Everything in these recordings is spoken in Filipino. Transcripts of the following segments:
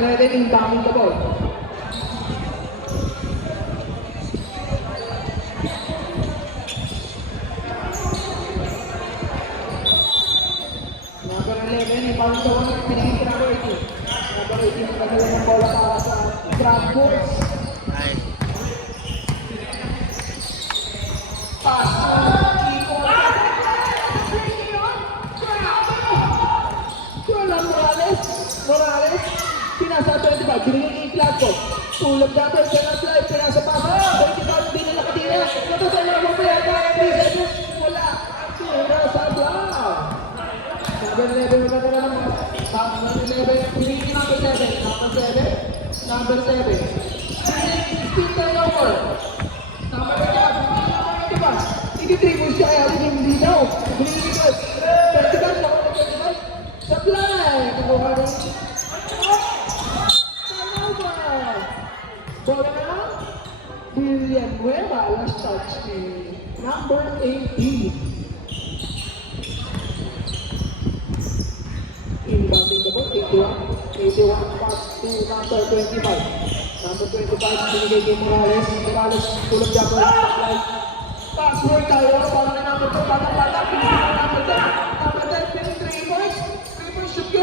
11 inbounding the ball. Number 11, inbounding the ball. Pinigil ko number 18. Number 18, nagdala ng bola para sa grab boots. Pass. Morales, pinasa 25, binigay yung flag ko. Tulog dati, kaya fly, pinasa pa. 25, hindi na nakatira. Natasala mo pa yan, 3 seconds. Wala. Tira sa block. Number 11, maganda naman. Number 11, binigay number 7. Number 7. 16 turnover. Number 11, hindi 3 points siya, kaya hindi daw. Binigay ko. 25, supply! Bola na Villanueva, last touch ni number 18. Inbounding the ball, 81 pass to number 25. Number 25, binigay kay Morales. Morales, tulog dyan po. Password tayo, para na number 2, patang-patang, binigay ng number 10. Number 10, 23 points. Shoot good!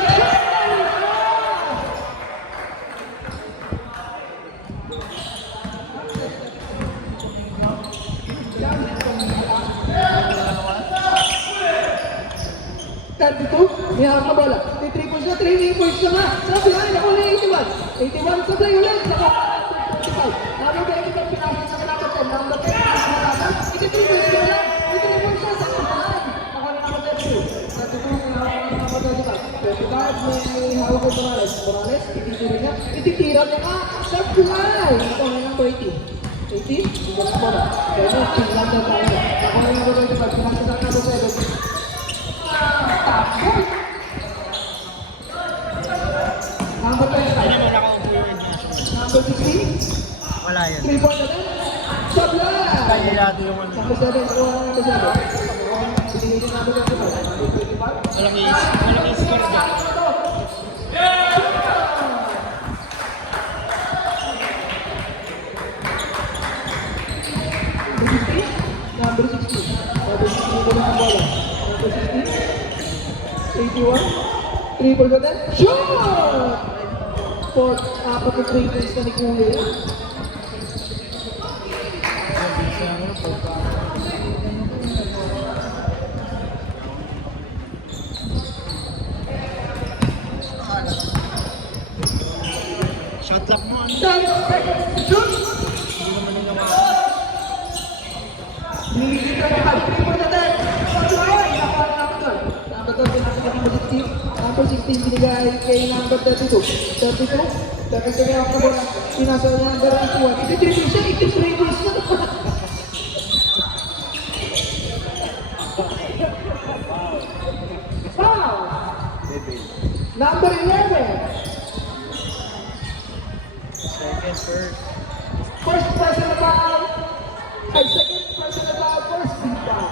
Nihawak na bola. May 3 points na, 3 points na nga. Sabi ay, naku na 81. 81 sa play ulit. Saka 25. Number 25, pinasok sa number 10. Number 10, iti 3 points na lang. May 3 points na sa kanan. Ako na number 32. Sa 32, number 25. 25, may hawak ko Morales. Morales, ititira niya. Ititira niya nga. Sa fly. Ito na number 18. 18, ibang na bola. Pero, chinglan na tayo. Ako na number 25. Pinasok sa number 7. Number 25. Number 15. Wala yan. 3 point na lang. Sablay! Kaya yado yung ano. Number 7. Number 7. Sinigil number 25. Walang score dyan. Number 16. Number 16 ko na ang bola. Number 16. 81. 3 point na lang. Shoot! Apat na 3 points na ni Kuya. Shot lock mo. 10 seconds. Shoot! Hindi ka na kali 3 point na lang. Number 16. Number 16 binigay kay number 32. 32 na ako bola. Pinasa niya number 21. Iti-3 siya, iti-3 siya. Foul! Number 11. First person foul. Second person foul. First team foul.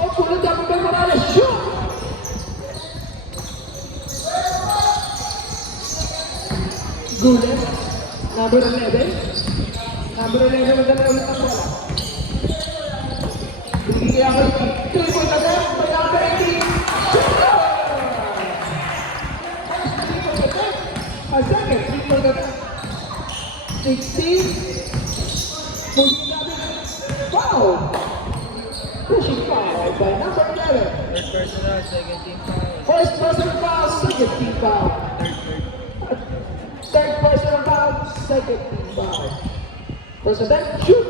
Oh, kulot dapat kay Morales. Shoot! Gulen, number 11. Number 11, magdala ulit ang bola. Bigay ako 3 point na lang. May number 18. A second, 3 point na lang. 16. Pushing natin. Foul! Pushing foul by number 11. First personal, second team foul. First personal foul, second team foul. Third personal foul, second team foul. First attempt, shoot!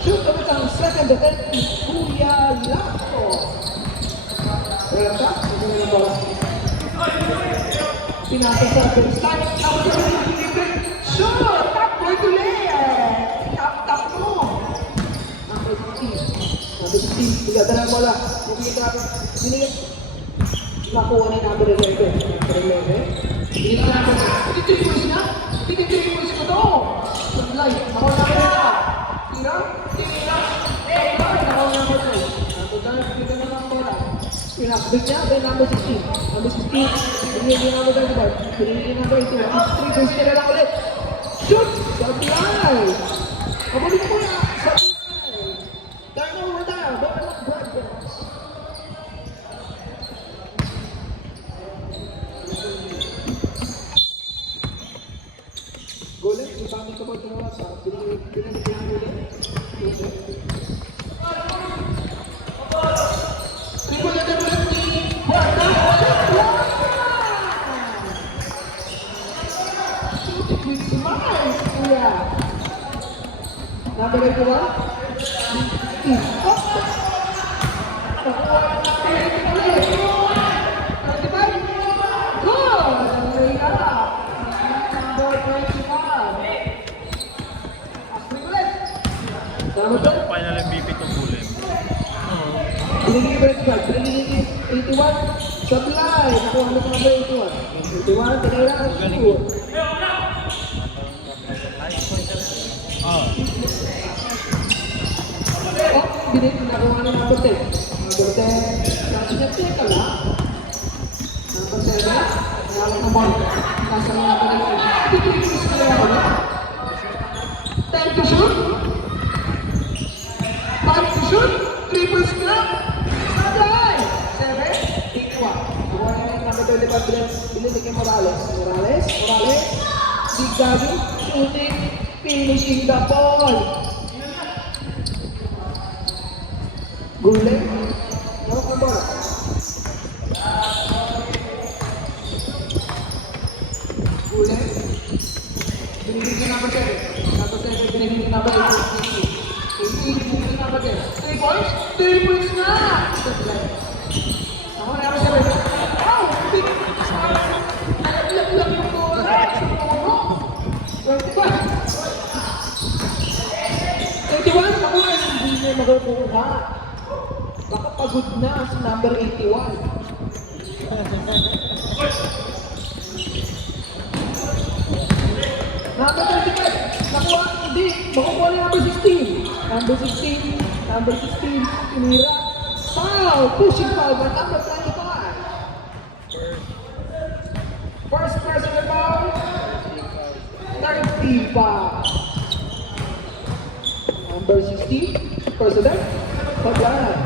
Shoot ulit ang second attempt ni Kuya Lato. Wala ka? Ito na yung bola. Pinasa sa baseline. Shoot! Top boy ulit! Tap mo! Number 15. Number 15. Bigadala ang bola. Binigay. Nakuha ni number 11. Number 11. Binigay na number 11. Ito 3 points na. Ito 3 points ko to. Sunlight. Nakuha number 11. Tira. Tira. Nakuha number 2. Nakuha number 2. Kabit niya, then number 16. Number 16, binigyan number 25. Binigyan number 18. 3 points ka na lang ulit. Shoot! Supply! Kabulit mo na! Supply! Turnover tayo. Baka lang broadcast. Gulit, ibang ito ba ito mga sa pinagigyan ulit? Triple na naman ni Bata! Shoot with smile! Kuya! Number 81? Oh! Nakuha natin ulit! 25? Goal! Kuya! Number 21! Asli ulit! Number 12? Final MVP to bullet. Binigyan ba ito? Binigyan 81. Supply. Nakuha mo sa number 81. 81. Tinira. Sure. Ah. Oh, binigyan. Nakuha ng number 10. Number 10. Nakasya ka lang. Number 7. Nalak na ball. Nasa mga pinagyan. Pinigyan ko lang ako. Time to shoot. 5 to shoot. 3 points ka lang. Supply! 7, 8, 1. Nakuha niya yung number 25 bilhin. Bilhin kay Morales. Morales. Big Daddy. Shooting. Finishing the ball. Gulen. Nawak ang bola. Gulen. Binigyan niya number 7. Number 7 binigyan niya number 8. 18 number 10. 3 points? 3 points na! Ako na ako sabi. Wow! Nalaglag yung bola. Sa puno. 25. 21? Ako na hindi niya makukuha. Baka pagod na si number 81. Number 35. Nakuha. Hindi. Makukuha ni number 16. Number 16. Number 16. Tinira. Foul. Pushing foul by number 25. First personal foul. 35. Number 16. President. Paglaan.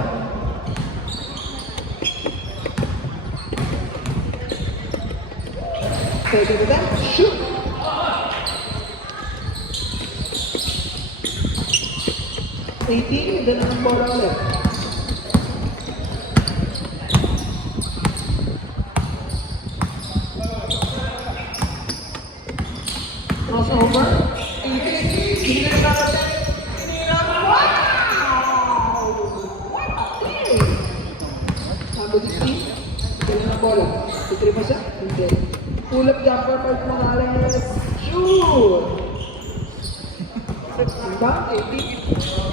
Take it again. Shoot. 18, then ang bola ulit. Crossover. 18, hindi na natin. Wow! What a play! Number 16, then ang bola. Itri pa siya? Hindi. Pull up jumper pa yung mga alas. Shoot! Diba? 18.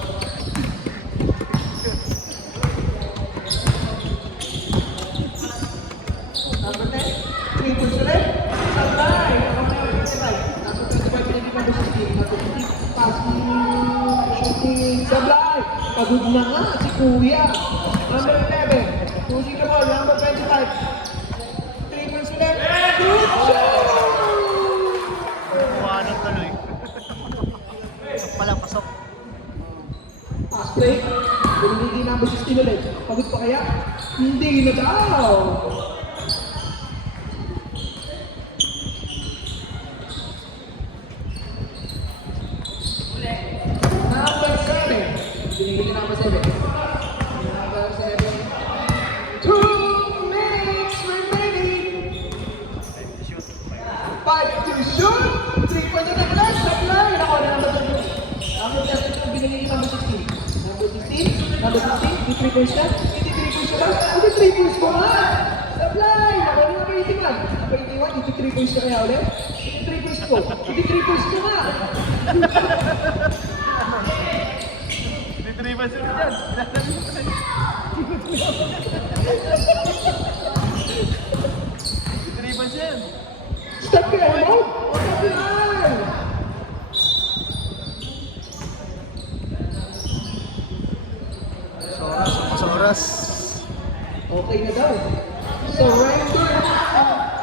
Number 10, 3 points ulit. Supply! Number 25, pinagin number 16. Number 16, passing, shooting, supply! Pagod na nga si Kuya. Number 11, pushing the ball. Number 25, 3 points ulit. Good shot! Kuhanan tuloy. Pasok pala, pasok. Pass play. Binigay number 16 ulit. Pagod pa kaya? Hindi na daw. Number 7. Binigay number 7. Number 7. 2 minutes remaining. 5 to shoot. 3 points na naman. Supply. Nakuha na number 2. Number 7. Binigay number 16. Number 16. Number 16. 3 points na. 83 points na ba? 83 points ko nga. Supply. Nakuha na number 81. Number 81. 83 points na kaya ulit. 83 points ko. 83 points ko nga. Retrieval sila dyan. Retrieval siya. Stop ka na mo. Supply. Sa oras. Okay na daw. Surrender.